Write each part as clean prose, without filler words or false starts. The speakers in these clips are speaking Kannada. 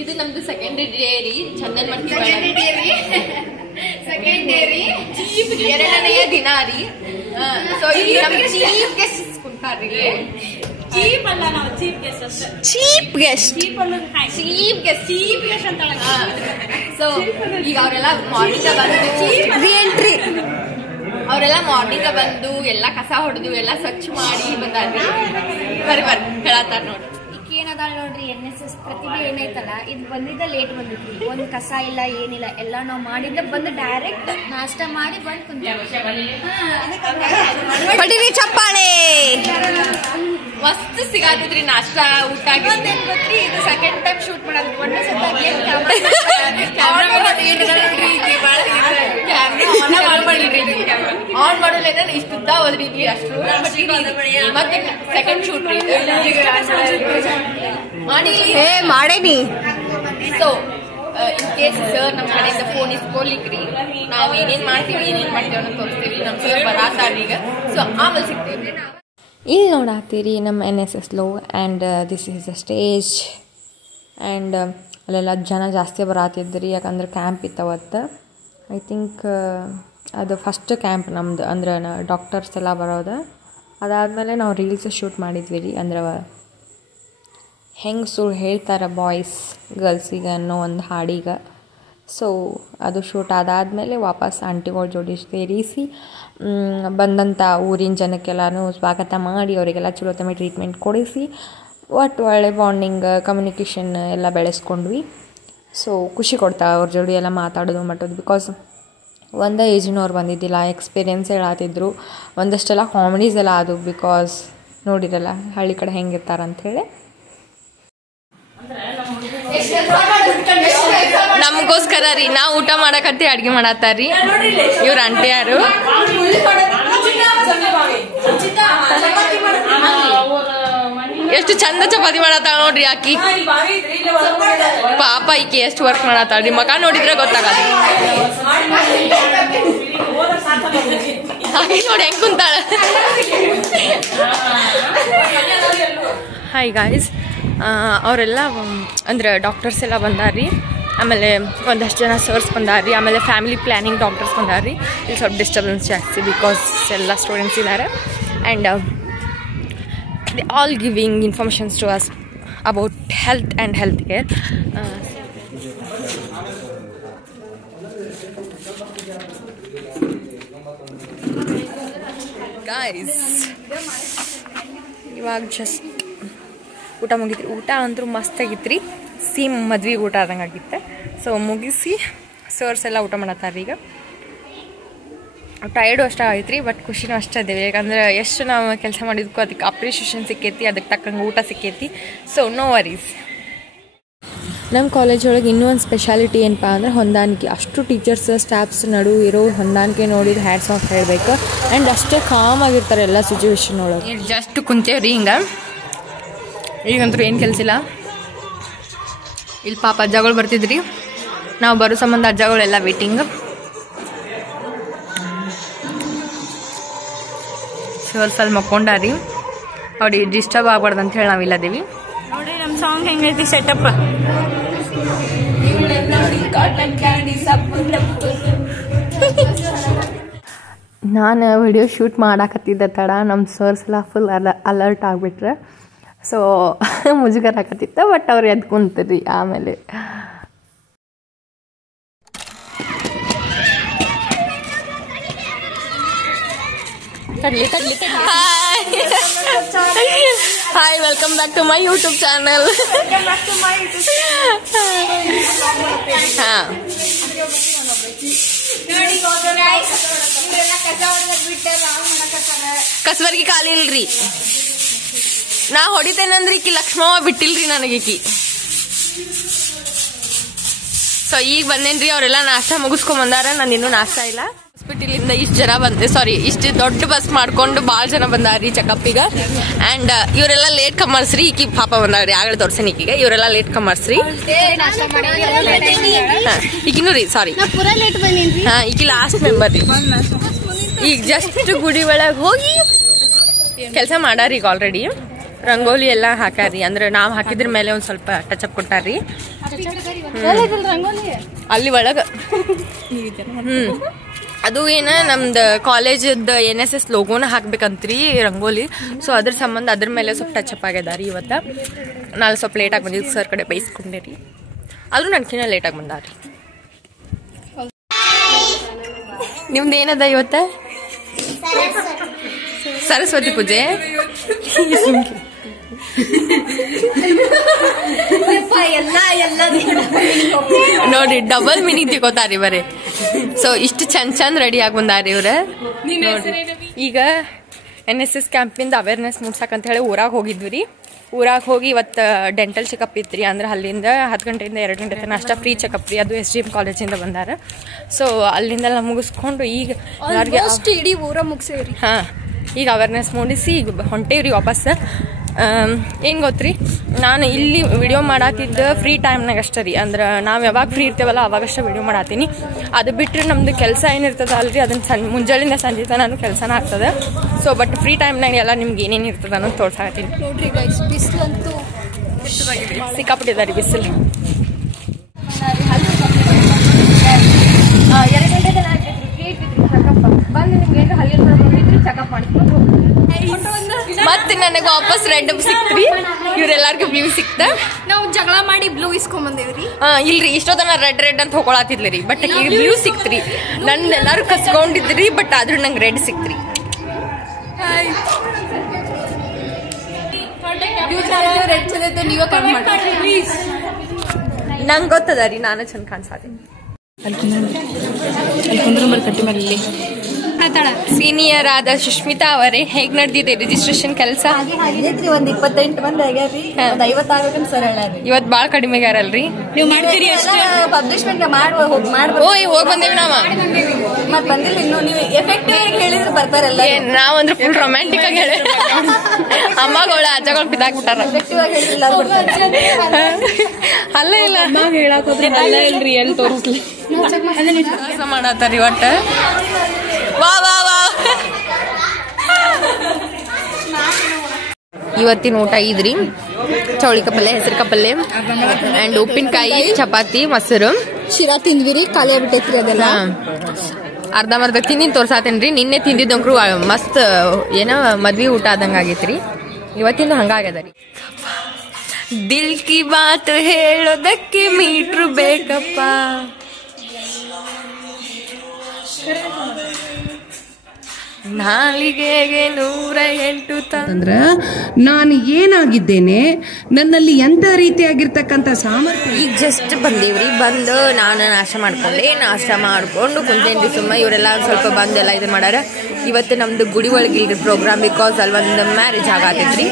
ಇದು ನಮ್ದು ಸೆಕೆಂಡರಿ ಡೇರಿ ಚಂದನ್ ಸೆಕೆಂಡರಿ ಎರಡನೆಯ ದಿನ ರೀ. ಸೊ ಇಲ್ಲಿ ನಮ್ಗೆ ಚೀಫ್ ಗೆಸ್ಟ್ ಕುಂತಾರ್ರಿ. ಚೀಪ್ ಅಲ್ಲ, ನಾವು ಚೀಫ್ ಗೆಸ್ಟ್ ಅಷ್ಟೇ. ಚೀಫ್ ಗೆಸ್ಟ್ ಅಂತ. ಸೊ ಈಗ ಅವರೆಲ್ಲ ಮಾರ್ನಿಂಗ್ ಬಂದು ಅವರೆಲ್ಲ ಮಾರ್ನಿಂಗ್ ಬಂದು ಎಲ್ಲ ಕಸ ಹೊಡೆದು ಎಲ್ಲ ಸ್ವಚ್ಛ ಮಾಡಿ ಬಂದಾರ್ರಿ. ಬರ್ರಿ ಹೇಳತ್ತಾರ ನೋಡಿ. ಏನದಾಳ ನೋಡ್ರಿ NSS ಪ್ರತಿಭೆ ಏನೈತಲ್ಲ, ಇದು ಬಂದಿದ್ದ ಲೇಟ್ ಬಂದಿದ್ವಿ. ಒಂದ್ ಕಸ ಇಲ್ಲ ಏನಿಲ್ಲ, ಎಲ್ಲ ನಾವ್ ಮಾಡಿದ್ದ ಬಂದು ಡೈರೆಕ್ಟ್ ನಾಷ್ಟ ಮಾಡಿ ಬಂದ್ ಕುಂತೀವಿ. ಚಪ್ಪಾಳೆ ಮಸ್ತ್ ಸಿಗಾತಿದ್ರಿ ನಾಷ್ಟ ಊಟ. ಇದು ಸೆಕೆಂಡ್ ಟೈಮ್ ಶೂಟ್ ಮಾಡೋದು. ಒಂದೇ ಸತಿ ಆನ್ ಮಾಡೋಲ್ಲ ಇಷ್ಟುದ್ದ ಹೋದ್ರಿ ಅಷ್ಟು. ಮತ್ತೆ ಸೆಕೆಂಡ್ ಶೂಟ್ ಮಾಡೇನಿ. ಸೊ ಇನ್ ಕೇಸ್ ಸರ್ ನಮ್ ಕಡೆಯಿಂದ ಫೋನ್ ಇಸ್ಕೊಲಿಕ್ರಿ, ನಾವ್ ಏನೇನ್ ಮಾಡ್ತೀವಿ ಅಂತ ತೋರಿಸ್ತೀವಿ. ನಮ್ ಸರ್ ಬರಾತಾರ್ರಿ ಈಗ. ಸೊ ಆಮೇಲೆ ಸಿಗ್ತೀವಿ. ಇಲ್ಲಿ ನೋಡಾತೀರಿ ನಮ್ಮ NSS low and this is the stage. And ಅಲ್ಲೆಲ್ಲ ಜನ ಜಾಸ್ತಿ ಬರಾತಿದ್ರಿ, ಯಾಕಂದ್ರೆ ಕ್ಯಾಂಪ್ ಇತ್ತವತ್ತು. ಐ ಥಿಂಕ್ ಅದು ಫಸ್ಟ್ ಕ್ಯಾಂಪ್ ನಮ್ದು, ಅಂದ್ರೆ ಡಾಕ್ಟರ್ಸ್ ಎಲ್ಲ ಬರೋದು. ಅದಾದಮೇಲೆ ನಾವು ರೀಲ್ಸ್ ಶೂಟ್ ಮಾಡಿದ್ವಿ ರೀ. ಅಂದ್ರೆ ಹೆಂಗೆ ಹೇಳ್ತಾರೆ ಬಾಯ್ಸ್ ಗರ್ಲ್ಸಿಗೆ ಅನ್ನೋ ಒಂದು ಹಾಡಿಗೆ. ಸೊ ಅದು ಶೂಟ್ ಆದಾದಮೇಲೆ ವಾಪಸ್ ಆಂಟಿಗಳ ಜೋಡಿ ಸೇರಿಸಿ ಬಂದಂಥ ಊರಿನ ಜನಕ್ಕೆಲ್ಲನೂ ಸ್ವಾಗತ ಮಾಡಿ ಅವರಿಗೆಲ್ಲ ಚಲೋ ತಮ್ಮ ಟ್ರೀಟ್ಮೆಂಟ್ ಕೊಡಿಸಿ ಒಟ್ಟು ಒಳ್ಳೆ ಬಾಂಡಿಂಗ್ ಕಮ್ಯುನಿಕೇಷನ್ ಎಲ್ಲ ಬೆಳೆಸ್ಕೊಂಡ್ವಿ. ಸೊ ಖುಷಿ ಕೊಡ್ತಾ ಅವ್ರ ಜೋಡಿ ಎಲ್ಲ ಮಾತಾಡೋದು ಮಟ್ಟೋದು. ಬಿಕಾಸ್ ಒಂದೇ ಏಜಿನವ್ರು ಬಂದಿದ್ದಿಲ್ಲ, ಎಕ್ಸ್ಪೀರಿಯೆನ್ಸ್ ಹೇಳತ್ತಿದ್ರು. ಒಂದಷ್ಟೆಲ್ಲ ಕಾಮಿಡೀಸ್ ಎಲ್ಲ ಅದು. ಬಿಕಾಸ್ ನೋಡಿರಲ್ಲ ಹಳ್ಳಿ ಕಡೆ ಹೆಂಗಿರ್ತಾರೆ ಅಂಥೇಳಿ. ನಮಗೋಸ್ಕರ ರೀ ನಾವು ಊಟ ಮಾಡಕತ್ತಿ ಅಡ್ಗೆ ಮಾಡತ್ತಾರ್ರಿ ಇವ್ರ ಆಂಟಿ ಯಾರು. ಎಷ್ಟು ಚಂದ ಚಪಾತಿ ಮಾಡತ್ತಾಳ ನೋಡ್ರಿ ಆಕಿ. ಪಾಪ ಈಕಿ ಎಷ್ಟು ವರ್ಕ್ ಮಾಡತ್ತಾಳ್ರಿ. ಮಗ ನೋಡಿದ್ರೆ ಗೊತ್ತಾಗಲ್ಲ. ಆಕಿ ನೋಡಿ ಹೆಂಗ್ ಕುಂತಾಳ. ಹಾಯ್ ಗಾಯ್ಸ್, ಅವರೆಲ್ಲ ಅಂದ್ರೆ ಡಾಕ್ಟರ್ಸ್ ಎಲ್ಲ ಬಂದಾರ್ರಿ. ಆಮೇಲೆ ಒಂದಷ್ಟು ಜನ ಸರ್ಸ್ ಬಂದಾರ್ರಿ. ಆಮೇಲೆ ಫ್ಯಾಮಿಲಿ ಪ್ಲ್ಯಾನಿಂಗ್ ಡಾಕ್ಟರ್ಸ್ ಬಂದಾರ್ರಿ. ಇಲ್ಲಿ ಸ್ವಲ್ಪ ಡಿಸ್ಟರ್ಬೆನ್ಸ್ ಜಾಸ್ತಿ ಬಿಕಾಸ್ ಎಲ್ಲ ಸ್ಟೂಡೆಂಟ್ಸ್ ಇದ್ದಾರೆ. And they all giving informations to us about health and health care. Guys ಇವಾಗ ಜಸ್ಟ್ ಊಟ ಮುಗಿತ್ರಿ. ಊಟ ಅಂತೂ ಮಸ್ತಾಗಿತ್ತು. ಸೇಮ್ ಮದ್ವೆಗೆ ಊಟ ಆದಂಗೆ ಆಗಿತ್ತು. ಸೊ ಮುಗಿಸಿ ಸರ್ಸ್ ಎಲ್ಲ ಊಟ ಮಾಡತ್ತಾರ್ರಿ. ಈಗ ಟೈರ್ಡು ಅಷ್ಟೇ ಆಯ್ತು ಬಟ್ ಖುಷಿನೂ ಅಷ್ಟೇ ಅದೇವಿ. ಯಾಕಂದ್ರೆ ಎಷ್ಟು ನಾವು ಕೆಲಸ ಮಾಡಿದ್ಕೋ ಅದಕ್ಕೆ ಅಪ್ರಿಷಿಯೇಷನ್ ಸಿಕ್ಕೈತಿ, ಅದಕ್ಕೆ ತಕ್ಕಂಗೆ ಊಟ ಸಿಕ್ಕೈತಿ. So no worries. ನಮ್ಮ ಕಾಲೇಜ್ ಒಳಗೆ ಇನ್ನೂ ಒಂದು ಸ್ಪೆಷಾಲಿಟಿ ಏನಪ್ಪ ಅಂದ್ರೆ ಹೊಂದಾಣಿಕೆ. ಅಷ್ಟು ಟೀಚರ್ಸ್ ಸ್ಟಾಫ್ಸ್ ನಡು ಇರೋ ಹೊಂದಾಣಿಕೆ ನೋಡಿದ್ರೆ ಹ್ಯಾಟ್ಸ್ ಆಫ್ ಹೇಳಬೇಕು. ಆ್ಯಂಡ್ ಅಷ್ಟೇ ಕಾಮ್ ಆಗಿರ್ತಾರೆ ಎಲ್ಲ ಸಿಚುವೇಶನ್ ಒಳಗೆ. ಜಸ್ಟ್ ಕುಂತೇವ್ರಿ ಹಿಂಗೆ. ಈಗಂತೂ ಏನು ಕೆಲಸ ಇಲ್ಲ. ಇಲ್ಲಿ ಪಾಪ ಅಜ್ಜಗಳು ಬರ್ತಿದ್ರಿ. ನಾವು ಬರೋ ಸಂಬಂಧ ಅಜ್ಜಗಳೆಲ್ಲ ವೇಟಿಂಗ್. ಸ್ವಲ್ಪ ಮಕ್ಕೊಂಡಾರಿ. ಅವ್ರಿಗೆ ಡಿಸ್ಟರ್ಬ್ ಆಗ್ಬಾರ್ದು ಅಂತ ಹೇಳಿ ನಾವಿಲ್ಲದೇವಿ. ನೋಡ್ರಿ ನಮ್ಮ ಸಾಂಗ್ ಹೆಂಗೈತಿ ಸೆಟಪ್. ನಾನು ವಿಡಿಯೋ ಶೂಟ್ ಮಾಡಾಕತ್ತಿದ್ದೆ ತಡ ನಮ್ಮ ಸರ್ಸ್ ಎಲ್ಲ ಫುಲ್ ಅಲರ್ಟ್ ಆಗಿಬಿಟ್ರೆ. ಸೊ ಮುಜುಗರ ಹಾಕತ್ತಿತ್ತ. ಬಟ್ ಅವ್ರು ಎದ್ದು ಕುಂತಿರಿ. ಆಮೇಲೆ hi, welcome back to my YouTube channel. ಹಾಂ, ಕಸಬರ್ಗಿ ಖಾಲಿ ಇಲ್ರಿ. ನಾ ಹೊಡಿತೇನಂದ್ರಿ ಈಕಿ ಲಕ್ಷ್ಮವ್ವ ಬಿಟ್ಟಿಲ್ರಿ ನನಗೀಕಿ. ಸೊ ಈಗ ಬಂದೇನ್ರಿ. ಅವರೆಲ್ಲ ನಾಷ್ಟ ಮುಗಿಸ್ಕೊಂಡ್ ಬಂದಾರ. ನಂದಿನ್ನೂ ನಾಷ್ಟ ಇಲ್ಲ. ಹಾಸ್ಪಿಟಲಿಂದ ಇಷ್ಟು ಜನ ಬಂದೆ, ಸಾರಿ ಇಷ್ಟು ದೊಡ್ಡ ಬಸ್ ಮಾಡ್ಕೊಂಡು ಭಾಳ ಜನ ಬಂದಾರ್ರಿ ಚೆಕಪ್ಪಿಗೆ. ಆ್ಯಂಡ್ ಇವರೆಲ್ಲ ಲೇಟ್ ಕಮ್ಮರ್ಸ್ರಿ. ಈಕಿ ಪಾಪ ಬಂದಾರ್ರಿ, ಆಗಲೇ ತೋರ್ಸೇನಿ ಈಕಿಗೆ. ಇವರೆಲ್ಲ ಲೇಟ್ ಕಮ್ಮರ್ಸ್ರಿ. ಈಗಿನೂ ರೀ, ಸಾರಿ ಹಾಂ, ಈಕಿ ಲಾಸ್ಟ್ ಮೆಂಬರ್ ರೀ. ಈಗ ಜಸ್ಟ್ ಗುಡಿ ಒಳಗೆ ಹೋಗಿ ಕೆಲಸ ಮಾಡಾರೀಗ ಆಲ್ರೆಡಿ. ರಂಗೋಲಿ ಎಲ್ಲ ಹಾಕ್ಯಾರಿ, ಅಂದ್ರೆ ನಾವು ಹಾಕಿದ್ರ ಮೇಲೆ ಒಂದು ಸ್ವಲ್ಪ ಟಚ್ ಅಪ್ ಕೊಟ್ಟಾರಿ. ಅಲ್ಲಿ ಒಳಗೆ ಅದು ಏನ ನಮ್ದು ಕಾಲೇಜದ NSS ಲೋಗೋನ ಹಾಕ್ಬೇಕಂತ್ರಿ ರಂಗೋಲಿ. ಸೊ ಅದ್ರ ಸಂಬಂಧ ಅದ್ರ ಮೇಲೆ ಸ್ವಲ್ಪ ಟಚ್ ಅಪ್ ಆಗ್ಯದಾರಿ. ಇವತ್ತು ನಾಳೆ ಸ್ವಲ್ಪ ಲೇಟಾಗಿ ಬಂದಿದ್ದು, ಸರ್ ಕಡೆ ಬೈಸ್ಕೊಂಡೇರಿ. ಆದ್ರೂ ನನ್ಕಿನ್ನ ಲೇಟಾಗಿ ಬಂದಾರಿ. ನಿಮ್ದು ಏನದ ಇವತ್ತ? ಸರಸ್ವತಿ ಪೂಜೆ. ನೋಡ್ರಿ ಡಬಲ್ ಮೀನಿಂಗ್ ತಿಕೋತಾರಿ ಬರೀ. ಸೊ ಇಷ್ಟು ಚಂದ ರೆಡಿ ಆಗಿ ಬಂದಾರಿ ಇವ್ರ. ಈಗ NSS ಕ್ಯಾಂಪಿಂದ ಅವೇರ್ನೆಸ್ ಮೂಡ್ಸಕ್ಕಂತ ಹೇಳಿ ಊರಾಗ ಹೋಗಿದ್ವಿ ರೀ. ಊರಾಗ ಹೋಗಿ ಇವತ್ತು ಡೆಂಟಲ್ ಚೆಕಪ್ ಇತ್ತು ರೀ. ಅಂದ್ರೆ ಅಲ್ಲಿಂದ 10 ಗಂಟೆಯಿಂದ 2 ಗಂಟೆ ತನಕ ಅಷ್ಟೇ ಫ್ರೀ ಚೆಕಪ್ ರೀ. ಅದು SDM ಕಾಲೇಜಿಂದ ಬಂದಾರ. ಸೊ ಅಲ್ಲಿಂದೆಲ್ಲ ಮುಗಿಸ್ಕೊಂಡು ಈಗ ಇಡೀ ಊರ ಮುಗಿಸೇವ್ರಿ. ಹಾಂ, ಈಗ ಅವೇರ್ನೆಸ್ ಮೂಡಿಸಿ ಈಗ ಹೊಂಟೇವ್ರಿ ವಾಪಸ್. ಏನು ಗೊತ್ತ್ರಿ, ನಾನು ಇಲ್ಲಿ ವಿಡಿಯೋ ಮಾಡತ್ತಿದ್ದ ಫ್ರೀ ಟೈಮ್ನಾಗ ಅಷ್ಟೇ ರೀ. ಅಂದ್ರೆ ನಾವು ಯಾವಾಗ ಫ್ರೀ ಇರ್ತೇವಲ್ಲ ಅವಾಗಷ್ಟೇ ವಿಡಿಯೋ ಮಾಡತ್ತೀನಿ. ಅದು ಬಿಟ್ಟರೆ ನಮ್ದು ಕೆಲಸ ಏನಿರ್ತದೆ ಅಲ್ರಿ, ಅದನ್ನು ಮುಂಜಾನೆಯಿಂದ ಸಂಜೆ ತನಕ ಕೆಲಸನ ಆಗ್ತದೆ. ಸೊ ಬಟ್ ಫ್ರೀ ಟೈಮ್ನಾಗ ಎಲ್ಲ ನಿಮ್ಗೆ ಏನೇನು ಇರ್ತದೆ ಅನ್ನೋದು ತೋರ್ಸಾಕತ್ತೀನಿ. ನೋಡ್ರಿ ಗೈಸ್, ಬಿಸಿಲಂತೂ ಸಿಕ್ಕಾಪಟ್ಟಿದ್ದಾರೆ ಬಿಸಿಲು. 2 ಗಂಟೆ ತನಕ ಆಗ್ತೈತ್ರಿ, ಚೆಕಪ್ ಬಂದು ನಿಮ್ಗೆ ಏನು ಹಲ್ಲಿ ಚೆಕಪ್ ಮಾಡಿಸ್ಕೊಂಡು ಮತ್ತೆ ನನಗೆ ವಾಪಸ್ ರೆಡ್ ಸಿಕ್ತ್ರಿ. ಇವ್ರೆಲ್ಲಾರ್ಗು ಬ್ಲೂ ಸಿಕ್ತ. ನಾವು ಜಗಳ ಮಾಡಿ ಬ್ಲೂ ಇಸ್ಕೊಂಡ್ ಬಂದೇವ್ರಿ. ಇಲ್ರಿ, ಇಷ್ಟೊತ್ತನ ರೆಡ್ ಅಂತ ಹೋಗೊಳತಿದ್ಲಿ ರೀ. ಬಟ್ ಈಗ ಬ್ಲೂ ಸಿಕ್ತ್ರಿ. ನನ್ನ ಎಲ್ಲಾರು ಕಸ್ಕೊಂಡಿದ್ರಿ, ಬಟ್ ಆದ್ರೂ ನಂಗೆ ರೆಡ್ ಸಿಕ್ತ್ರಿ. ನಂಗೆ ಗೊತ್ತದ ರೀ, ನಾನು ಚಂದ ಕಾಣಿಸ್ತೀನಿ. ಸೀನಿಯರ್ ಆದ ಸುಷ್ಮಿತಾ ಅವರೇ, ಹೇಗ್ ನಡೆದಿದೆ ರಿಜಿಸ್ಟ್ರೇಷನ್ ಕೆಲಸ? ಒಂದ್ 28 ಮಂದಿ ಆಗ್ಯಾರಿ, 50 ಆಗ್ಬೇಕಂತ ಸರ್ ಹೇಳಿ. ಇವತ್ ಬಾಳ್ ಕಡಿಮೆ ಆಗ್ಯಾರಲ್ರಿ. ನೀವು ಮಾಡ್ತೀರಿ ಅಷ್ಟೇ, ಪಬ್ಲಿಷ್ಮೆಂಟ್ ಹೋಗ್ ಬಂದೇವಿ ನಾವ. ಮತ್ ಬಂದಿಲ್ಲ ಇನ್ನು. ನೀವು ಎಫೆಕ್ಟಿವ್ ಆಗಿ ಹೇಳಿದ್ರೆ ಬರ್ತಾರಲ್ಲ. ನಾವಂದ್ರೆ ಫುಲ್ ರೊಮ್ಯಾಂಟಿಕ್ ಆಗಿ ಹೇಳಿ ಅಮ್ಮಗಳು ಅಜ್ಜಗಳು ಬಿದ್ದಾಕ್ಬಿಟ್ಟಾರ. ಎಫೆಕ್ಟಿವ್ ಆಗಿ ಹೇಳಿಲ್ಲ ಅಲ್ಲ ಇಲ್ಲ ಹೇಳಕ್ ಹೋದ್ರೆ ಅಲ್ಲ ಇಲ್ರಿ, ಎಲ್ಲಿ ತೋರಿಸ್ಲಿ ಕೆಲಸ ಮಾಡತ್ತಾರಿ ಒಟ್ಟ. ವಾ ವಾ ವಾ. ಇವತ್ತಿನ ಊಟ ಇದ್ರಿ ಚೌಳಿಕಾಯಿ ಪಲ್ಯ, ಹೆಸರುಕಾಯಿ ಪಲ್ಯ ಅಂಡ್ ಉಪ್ಪಿನಕಾಯಿ, ಚಪಾತಿ, ಮೊಸರು, ಶಿರಾ ತಿಂದ್ವಿರಿ. ಖಾಲಿ ಆಗ್ಬಿಟ್ಟೈತ್ರಿ ಅದೆಲ್ಲ. ಅರ್ಧಂಬರ್ಧ ತಿಂದಿನ ತೋರ್ಸಾತೇನ್ರಿ. ನಿನ್ನೆ ತಿಂದಿದ್ದಂಕ್ರು ಮಸ್ತ್ ಏನೋ ಮದ್ವಿ ಊಟ ಆದಂಗ ಆಗೈತ್ರಿ. ಇವತ್ತಿಂದ ಹಂಗಾಗ್ಯದ ರೀ. ದಿಲ್ ಕಿ ಬಾತ್ ಹೇಳೋದಕ್ಕೆ ಮೀಟ್ರು ಬೇಕಪ್ಪ. ನಾಲಿಗೆಗೆ 108 ಅಂದ್ರ ನಾನು ಏನಾಗಿದ್ದೇನೆ, ನನ್ನಲ್ಲಿ ಎಂತ ರೀತಿಯಾಗಿರ್ತಕ್ಕಂಥ ಸಾಮರ್ಥ್ಯ. ಈಗ ಜಸ್ಟ್ ಬಂದೇವ್ರಿ. ಬಂದು ನಾನು ನಾಷ್ಟ ಮಾಡ್ಕೊಂಡು ಕುಂತೇನ್ರಿ ಸುಮ್ಮ. ಇವರೆಲ್ಲ ಸ್ವಲ್ಪ ಬಂದೆಲ್ಲ ಇದು ಮಾಡ್ಯಾರ. ಇವತ್ತು ನಮ್ದು ಗುಡಿ ಒಳಗೆ ಇಲ್ರಿ ಪ್ರೋಗ್ರಾಮ್, ಬಿಕಾಸ್ ಅಲ್ಲಿ ಒಂದು ಮ್ಯಾರೇಜ್ ಆಗತೈತ್ರಿ.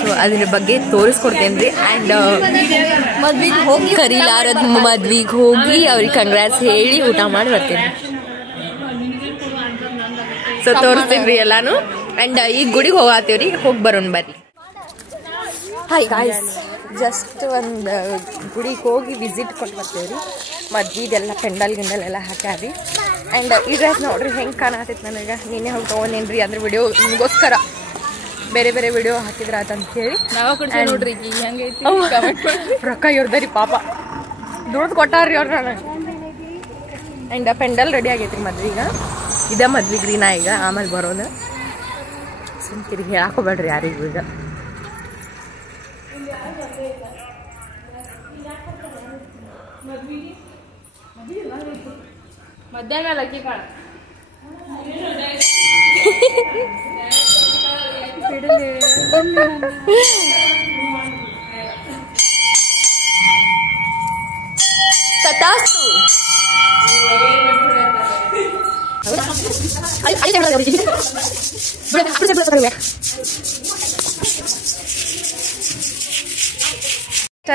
ಸೊ ಅದ್ರ ಬಗ್ಗೆ ತೋರಿಸ್ಕೊಡ್ತೇನ್ರಿ. ಅಂಡ್ ಮದ್ವಿಗೆ ಹೋಗಿ ಕರೀಲಾರದ್ ಮದ್ವಿಗೆ ಹೋಗಿ ಅವ್ರಿಗೆ ಕಂಗ್ರಾಟ್ಸ್ ಹೇಳಿ ಊಟ ಮಾಡಿ ಬರ್ತೇನೆ. ಸೊ ತೋರಿಸ್ತೀನಿ ಎಲ್ಲಾನು. ಅಂಡ್ ಈಗ ಗುಡಿಗೆ ಹೋಗತ್ತೀವ್ರಿ, ಹೋಗಿ ಬರೋಣ ಬರ್ರಿ. ಹಾಯ್ ಗಾಯ್ಸ್, ಜಸ್ಟ್ ಒಂದು ಗುಡಿಗೆ ಹೋಗಿ ವಿಸಿಟ್ ಕೊಟ್ಟು ಬರ್ತೀವ್ರಿ. ಮದ್ವಿದೆಲ್ಲ ಪೆಂಡಲ್ ಗಿಂಡಲ್ ಎಲ್ಲ ಹಾಕ್ಯಾರಿ. ಆ್ಯಂಡ್ ಈ ಡ್ರೆಸ್ ನೋಡ್ರಿ ಹೆಂಗೆ ಕಾಣತೈತೆ ನನಗೆ. ನೀನೇ ಹೋಗಿ ತೊಗೊಂಡೇನ್ರಿ. ಅಂದ್ರೆ ವಿಡಿಯೋ ನಿಮಗೋಸ್ಕರ ಬೇರೆ ಬೇರೆ ವಿಡಿಯೋ ಹಾಕಿದ್ರ ಅಂತ ಹೇಳಿ ನೋಡ್ರಿ. ರೊಕ್ಕ ಇವ್ರದ್ರಿ ಪಾಪ, ದುಡ್ಡು ಕೊಟ್ಟಾರ್ರಿ ಅವ್ರು ನನಗೆ. ಆ್ಯಂಡ್ ಪೆಂಡಲ್ ರೆಡಿ ಆಗೈತ್ರಿ ಮದ್ವಿಗೆ. ಇದೇ ಮದ್ವಿಗ್ರಿ ನಾ ಈಗ ಆಮೇಲೆ ಬರೋದು. ಸುಮ್ಕಿರಿ ಹೇಳಾಕೋಬೇಡ್ರಿ ಯಾರಿಗೂ. ಈಗ ಮಧ್ಯಾಹ್ನ ಲಕ್ಕಿ ಕಾಳ ತಥಾಸ್ತು.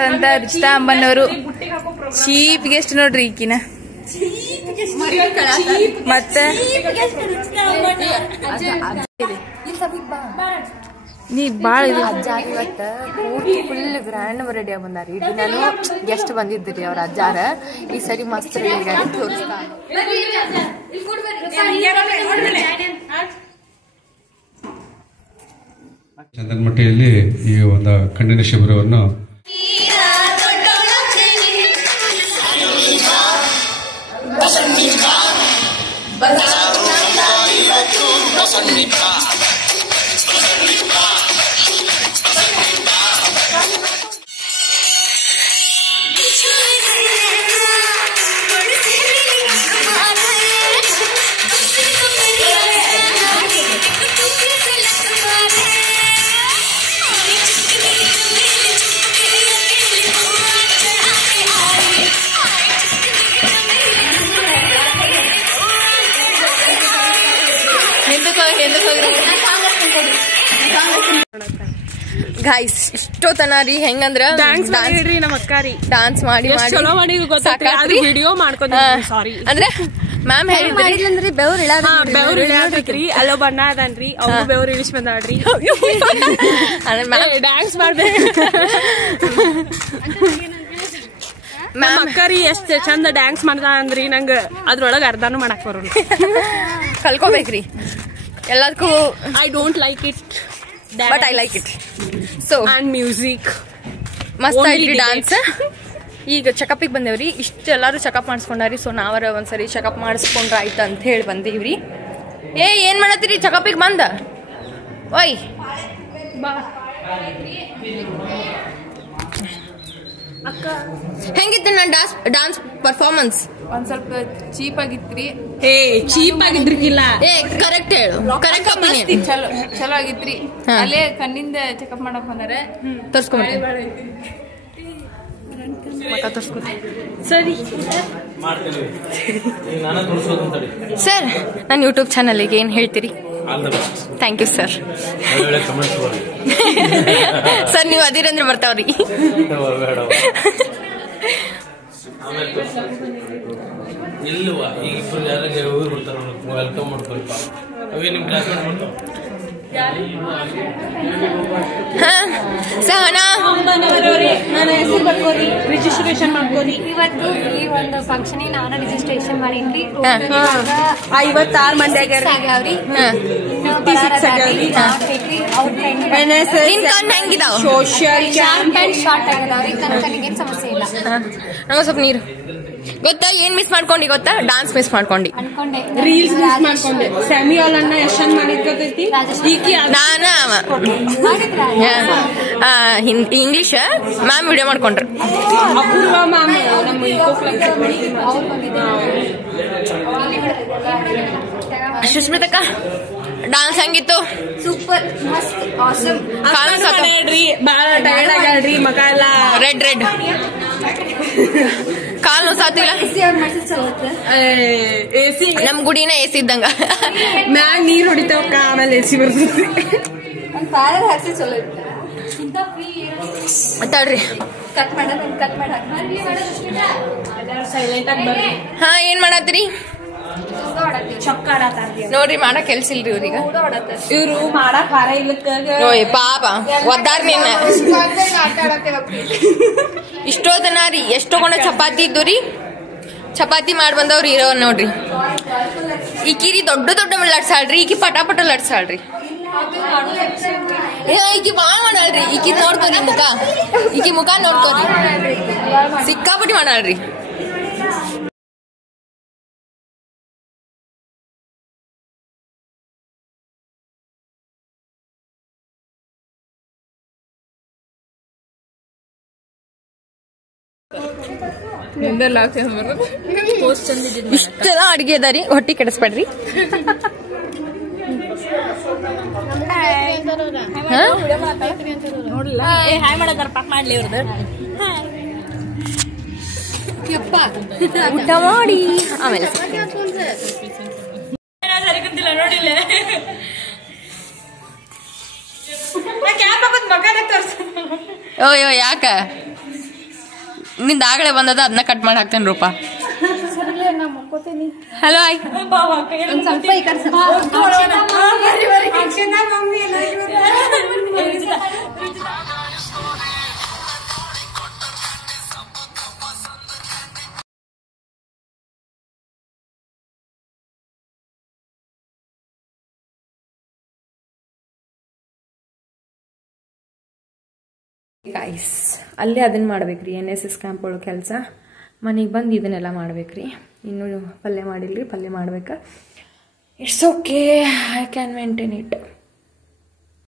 ಅಂತ ರಿಚಿತಾ ಅಂಬನ್ನವರು ಚೀಪ್ ಗೆಸ್ಟ್ ನೋಡ್ರಿ ಈಕಿನ. ಮತ್ತೆ ನೀ ಬಾಳ ಇವತ್ತು ಪೂರ್ತಿ ಫುಲ್ ಗ್ರ್ಯಾಂಡ್ ರೆಡಿ ಆಗಿ ಬಂದಾರಿ. ಇದು ನಾನು ಗೆಸ್ಟ್ ಬಂದಿದ್ರಿ ಅವ್ರ ಅಜ್ಜಾರ. ಈ ಸರಿ ಮಸ್ತ್ ರೆಡಿ ಆಗಿ ತೋರಿಸ್ತಾ. ಚಂದನಮಟ್ಟಿಯಲ್ಲಿ ಈ ಒಂದು ಕಣ್ಣಿನ ಶಿಬಿರವನ್ನು ಗೈಸ್ ಇಷ್ಟೊತ್ತನ ರೀ ಹೆಂಗಂದ್ರ ಡಾನ್ಸ್ ಮಾಡಿ ವಿಡಿಯೋ ಮಾಡ್ಕೊಂಡ್ರಿ ಸಾರಿ ಅಂದ್ರೆ ಮ್ಯಾಮ್ ಹೇಳಿದ್ರಿ ಬೆವ್ರು ಇಳಿಯಾದ್ರಿ ಅಲ್ಲೋ ಬಣ್ಣ ಅದನ್ರಿ ಅವ್ರು ಬೆವ್ರು ಇಳಿಸ್ ಬಂದಾಡ್ರಿ ಡ್ಯಾನ್ಸ್ ಮಾಡ್ಬೇಕು ನಮ್ಮ ಅಕ್ಕರಿ ಎಷ್ಟ್ ಚಂದ ಡ್ಯಾನ್ಸ್ ಮಾಡ್ದ ಅಂದ್ರಿ ನಂಗ ಅದ್ರೊಳಗ ಅರ್ಧಾನು ಮಾಡಕ್ ಬರೋಲ್ಲ ಕಲ್ಕೋಬೇಕ್ರಿ ಎಲ್ಲದಕ್ಕೂ I don't like it but I like it so and music ಮಸ್ತ್ ಐತ್ರಿ ಡಾನ್ಸ್. ಈಗ ಚೆಕಪಿಗೆ ಬಂದೇವ್ರಿ, ಇಷ್ಟೆಲ್ಲರೂ ಚೆಕಪ್ ಮಾಡಿಸ್ಕೊಂಡಾರಿ. ಸೊ ನಾವರ ಒಂದ್ಸರಿ ಚೆಕಪ್ ಮಾಡಿಸ್ಕೊಂಡ್ರ ಆಯ್ತು ಅಂತ ಹೇಳಿ ಬಂದೀವ್ರಿ. ಏನ್ ಮಾಡತ್ತೀರಿ ಚೆಕಪಿಗೆ ಬಂದ? ಓಯ್ ಹೆಂಗಿತ್ತು ನನ್ನ ಡಾನ್ಸ್ ಪರ್ಫಾರ್ಮೆನ್ಸ್? ಒಂದ್ ಸ್ವಲ್ಪ ಚೀಪ್ ಆಗಿತ್ರಿ. ಚೀಪ್ ಆಗಿದ್ರಿಗಿಲ್ಲ, ಕರೆಕ್ಟ್ ಹೇಳು. Correct opinion. ಚಲೋ ಆಗಿತ್ರಿ. ಅಲ್ಲೇ ಕಣ್ಣಿಂದ ಚೆಕಪ್ ಮಾಡಕ್ ಬಂದಾರ. ತೋರ್ಸ್ಕೊಂಡ್ರಿ ಸರಿ ಸರ್, ನನ್ನ ಯೂಟ್ಯೂಬ್ ಚಾನಲ್ಗೆ ಏನು ಹೇಳ್ತೀರಿ? Thank you sir. ಸರ್ ನೀವು ಅದಿರಂದ್ರೆ ಬರ್ತಾವ್ರಿ. ಸಹನಾ ರಿಜಿಸ್ಟ್ರೇಷನ್ ಮಾಡ್ಕೋರಿ. ಇವತ್ತು ಈ ಒಂದು ಫಂಕ್ಷನ್ ನಾನು ರಿಜಿಸ್ಟ್ರೇಷನ್ ಮಾಡೀನ್ರಿ. 56 ಮಂದಿ ಆಗ್ಯಾವ್ರಿ. Social short ಆಗ್ಯದಾವ್ರಿ. ನನಗೇನ್ ಸಮಸ್ಯೆ ಇಲ್ಲ. ನಂಗೆ ಸ್ವಲ್ಪ ನೀರು. ಗೊತ್ತಾ ಏನ್ ಮಿಸ್ ಮಾಡ್ಕೊಂಡಿ ಗೊತ್ತಾ? ಡಾನ್ಸ್ ಮಿಸ್ ಮಾಡ್ಕೊಂಡಿ. ಅನ್ಕೊಂಡೆ ರೀಲ್ಸ್ ಮಿಸ್ ಮಾಡ್ಕೊಂಡೆ. ಸ್ಯಾಮ್ಯುಯಲ್ ಅನ್ನ ಎಷ್ಟೊಂದ್ ಮಾಡಿದ್ಕೈತಿ ನಾನ ಇಂಗ್ಲಿಷ್ ಮ್ಯಾಮ್ ವಿಡಿಯೋ ಮಾಡ್ಕೊಂಡ್ರು. ಅಪೂರ್ವ ಮ್ಯಾಮ್ ನಮ್ಮ ಸುಸ್ಮಿತಕ್ಕ ಡಾನ್ಸ್ ಹೆಂಗಿತ್ತು? ಸೂಪರ್ ಮಸ್ತ್ ಆಸಮ್. ಬಾಳ ಟಯರ್ಡ್ ಆಗ್ಯಾಳ್ರಿ. ಮಗ ಎಲ್ಲ ರೆಡ್ ಕಾಲ್ ನೋಸಾತಿಲ್ಲ. ಎಸಿ ನಮ್ ಗುಡಿನ ಎಸಿ ಇದ್ದಂಗ. ಮ್ಯಾಗ ನೀರ್ ಹೊಡಿತಾವಕ್ಕ, ಆಮೇಲೆ ಎಸಿ ಬರ್ತೈತಿ. ಮಾತಾಡ್ರಿ. ಸೈಲೆಂಟ್ ಆಗಿ ಬರ್ರಿ. ಹಾ, ಏನ್ ಮಾಡತ್ತೀರಿ? ನೋಡ್ರಿ, ಮಾಡಕ್ ಕೆಲ್ಸ ಇಲ್ರಿ ಇವ್ರೀಗ. ಇವ್ರು ಮಾಡಕ್ ಹಾರ ಇಲ್ಲಕ್ಕ ಓಯ್ ಪಾಪ ಒದ್ದಾರ ನಿನ್ನ. ಇಷ್ಟೋದನ ರೀ ಎಷ್ಟೋ ಕೊಂಡ ಚಪಾತಿ ಇದ್ದು ರೀ. ಚಪಾತಿ ಮಾಡಿ ಬಂದವ್ರು ಇರೋ ನೋಡ್ರಿ. ಈಕಿರಿ ದೊಡ್ಡ ಲಡ್ಸಾಳ್ರಿ. ಈಕಿ ಪಟ ಲಡ್ಸಾಳ್ರಿ. ಈಕಿ ಬಾಳ ಮಾಡಾಳ್ರಿ. ಈಕಿ ನೋಡ್ಕೋರಿ ಮುಖ. ಈಕಿ ಮುಖ ನೋಡ್ಕೋರಿ. ಸಿಕ್ಕಾಪಟ್ಟಿ ಮಾಡಾಳ್ರಿ. ಇಷ್ಟೆಲ್ಲ ಅಡಿಗೆ ಅದಾರಿ, ಹೊಟ್ಟಿ ಕೆಡಿಸ್ಬೇಡ್ರಿ. ಊಟ ಮಾಡಿ ಆಮೇಲೆ ಓಯೋ ಯಾಕ ನಿಂದ ಆಗಲೇ ಬಂದದ, ಅದನ್ನ ಕಟ್ ಮಾಡಿ ಹಾಕ್ತೇನೆ ರೂಪ. ಹಲೋ ಆಯ್ ಗೈಸ್ ಅಲ್ಲೇ ಅದನ್ನು ಮಾಡ್ಬೇಕ್ರಿ NSS ಕ್ಯಾಂಪ್ ಒಳಗೆ ಕೆಲಸ. ಮನೆಗೆ ಬಂದು ಇದನ್ನೆಲ್ಲ ಮಾಡ್ಬೇಕ್ರಿ. ಇನ್ನೂ ಪಲ್ಯ ಮಾಡಿಲ್ರಿ, ಪಲ್ಯ ಮಾಡ್ಬೇಕು. It's okay, I can maintain it.